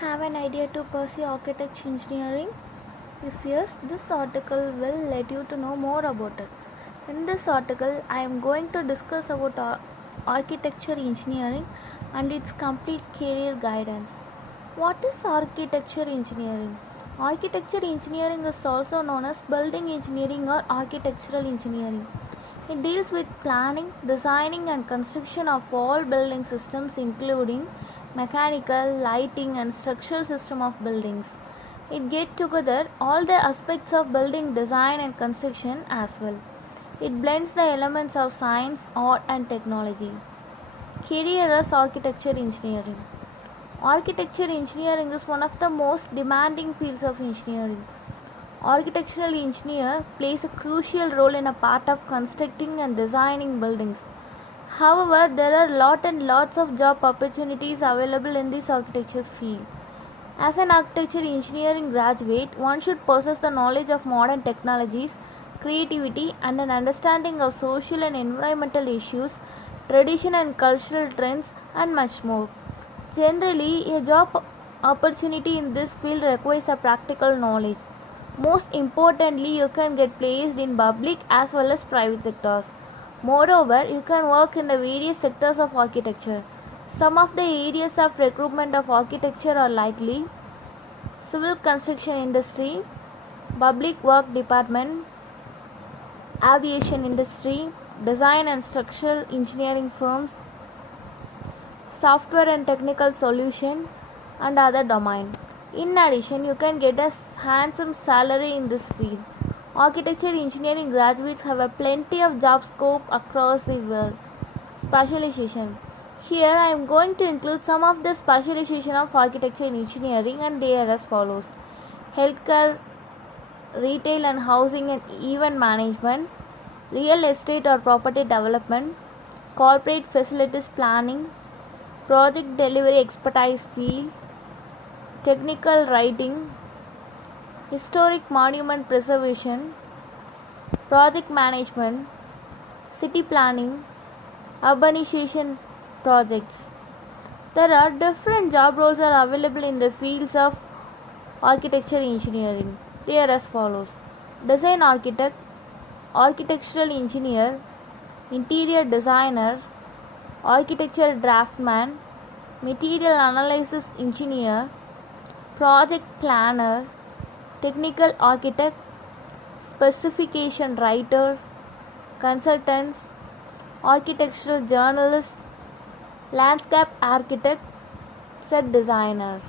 have an idea to pursue architecture engineering? If yes, this article will let you to know more about it. In this article, I am going to discuss about architecture engineering and its complete career guidance. What is architecture engineering? Architecture engineering is also known as building engineering or architectural engineering. It deals with planning, designing and construction of all building systems including mechanical, lighting and structural system of buildings. It gets together all the aspects of building design and construction as well. It blends the elements of science, art and technology. Career as architecture engineering. Architecture engineering is one of the most demanding fields of engineering. Architectural engineer plays a crucial role in a part of constructing and designing buildings. However, there are lots of job opportunities available in this architecture field. As an architecture engineering graduate, one should possess the knowledge of modern technologies, creativity, and an understanding of social and environmental issues, tradition and cultural trends, and much more. Generally, a job opportunity in this field requires a practical knowledge. Most importantly, you can get placed in public as well as private sectors. Moreover, you can work in the various sectors of architecture. Some of the areas of recruitment of architecture are likely civil construction industry, public work department, aviation industry, design and structural engineering firms, software and technical solution, and other domain. In addition, you can get a handsome salary in this field. Architecture engineering graduates have a plenty of job scope across the world. Specialization. Here I am going to include some of the specialization of architecture engineering and they are as follows. Healthcare, retail and housing and event management, real estate or property development, corporate facilities planning, project delivery expertise field, technical writing, historic monument preservation, project management, city planning, urbanization projects. There are different job roles are available in the fields of architecture engineering. They are as follows. Design architect, architectural engineer, interior designer, architecture draftsman, material analysis engineer, project planner, technical architect, specification writer, consultants, architectural journalist, landscape architect, set designer.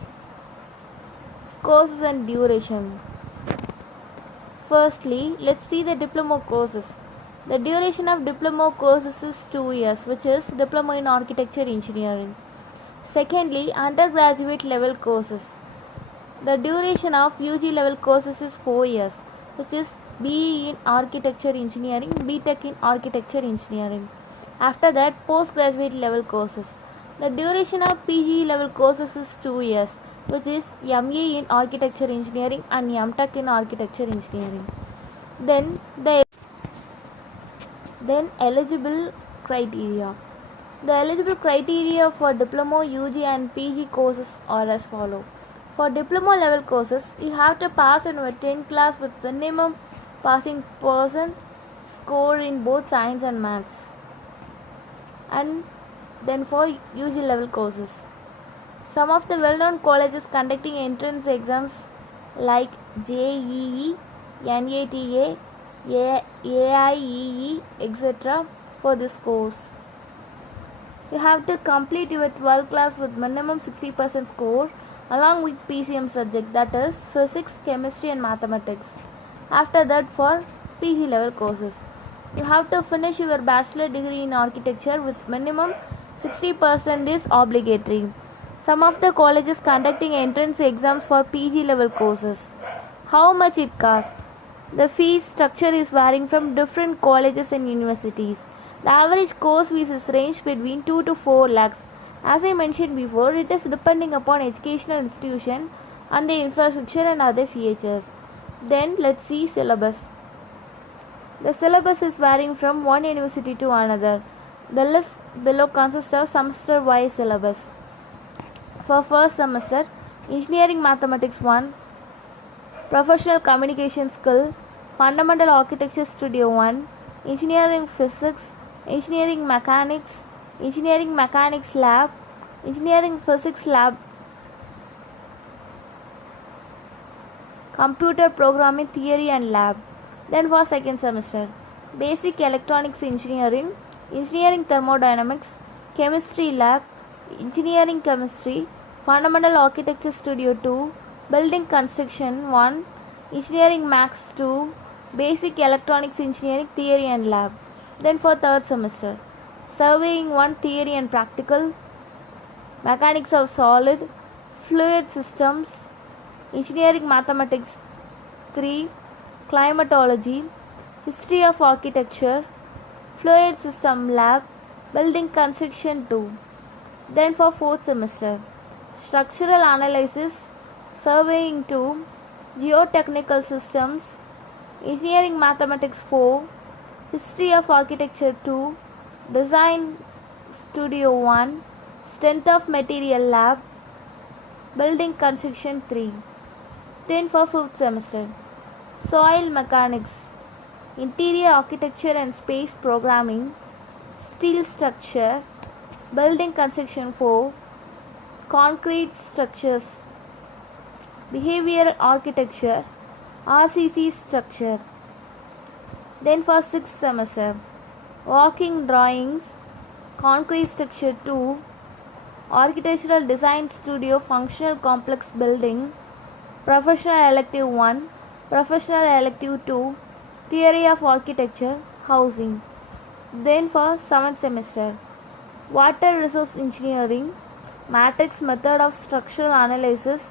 Courses and duration. Firstly, let's see the diploma courses. The duration of diploma courses is 2 years, which is diploma in architecture engineering. Secondly, undergraduate level courses. The duration of UG level courses is 4 years, which is BE in architecture engineering, BTech in architecture engineering. After that, postgraduate level courses. The duration of PG level courses is 2 years, which is MA in architecture engineering and MTech in architecture engineering. Then eligible criteria. The eligible criteria for diploma, UG and PG courses are as follow. For diploma level courses, you have to pass in your 10th class with minimum passing percent score in both science and maths. And then for UG level courses, some of the well-known colleges conducting entrance exams like JEE, NATA, AIEE, etc. for this course. You have to complete your 12th class with minimum 60% score along with PCM subject, that is physics, chemistry and mathematics. After that, for PG level courses, you have to finish your bachelor degree in architecture with minimum 60% is obligatory. Some of the colleges conducting entrance exams for PG level courses. How much it costs? The fees structure is varying from different colleges and universities. The average course fees is ranged between 2 to 4 lakhs. As I mentioned before, it is depending upon educational institution and the infrastructure and other features. Then let's see syllabus. The syllabus is varying from one university to another. The list below consists of semester-wise syllabus. For first semester, Engineering Mathematics 1, Professional Communication Skill, Fundamental Architecture Studio 1, Engineering Physics, Engineering Mechanics Lab, Engineering Physics Lab, Computer Programming Theory and Lab. Then for second semester, Basic Electronics Engineering, Engineering Thermodynamics, Chemistry Lab, Engineering Chemistry, Fundamental Architecture Studio 2, Building Construction 1, Engineering Max 2, Basic Electronics Engineering Theory and Lab. Then for third semester, Surveying 1 Theory and Practical, Mechanics of Solid, Fluid Systems, Engineering Mathematics 3, Climatology, History of Architecture, Fluid System Lab, Building Construction 2. Then for fourth semester, Structural Analysis, Surveying 2, Geotechnical Systems, Engineering Mathematics 4, History of Architecture 2, Design Studio 1, Strength of Material Lab, Building Construction 3. Then for fifth semester, Soil Mechanics, Interior Architecture and Space Programming, Steel Structure, Building Construction 4, Concrete Structures, Behavioral Architecture, RCC Structure. Then for sixth semester, Working Drawings, Concrete Structure 2, Architectural Design Studio Functional Complex Building, Professional Elective 1, Professional Elective 2, Theory of Architecture, Housing. Then for seventh semester, Water Resource Engineering, Matrix Method of Structural Analysis,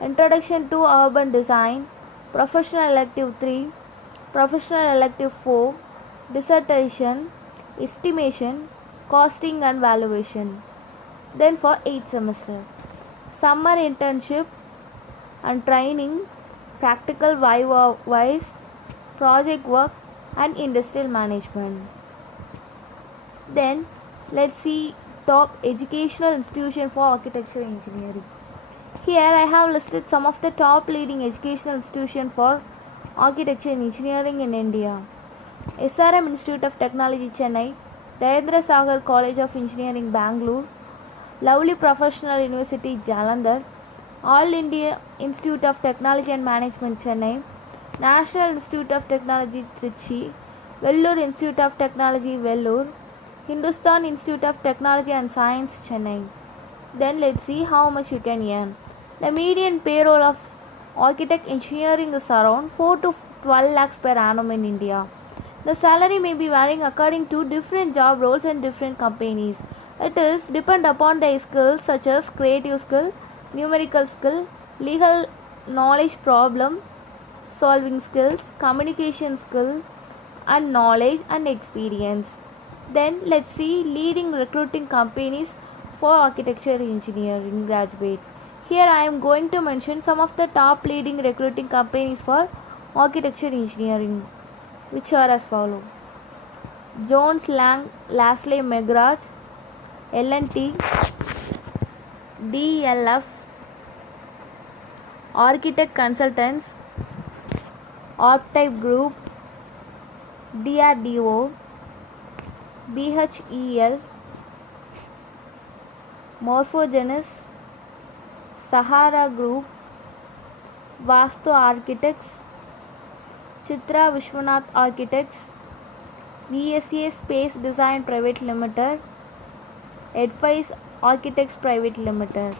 Introduction to Urban Design, Professional Elective 3, Professional Elective 4, Dissertation, Estimation, Costing and Valuation. Then for 8th semester, Summer Internship and Training, Practical Wise, Project Work and Industrial Management. Then let's see top educational institution for architecture engineering. Here I have listed some of the top leading educational institutions for architecture and engineering in India. SRM Institute of Technology Chennai, Dayendra Sagar College of Engineering Bangalore, Lovely Professional University Jalandhar, All India Institute of Technology and Management Chennai, National Institute of Technology Trichy, Vellore Institute of Technology Vellore, Hindustan Institute of Technology and Science Chennai. Then let's see how much you can earn. The median payroll of architect engineering is around 4 to 12 lakhs per annum in India. The salary may be varying according to different job roles and different companies. It is depend upon their skills such as creative skill, numerical skill, legal knowledge, problem solving skills, communication skill and knowledge and experience. Then let's see leading recruiting companies for architecture engineering graduate. Here I am going to mention some of the top leading recruiting companies for architecture engineering, which are as follow: Jones Lang Lasley McGrath, L&T, DLF, Architect Consultants, Optype Group, DRDO, BHEL, Morphogenes, Sahara Group, Vastu Architects, Chitra Vishwanath Architects, VSA Space Design Private Limited, Advice Architects Private Limited.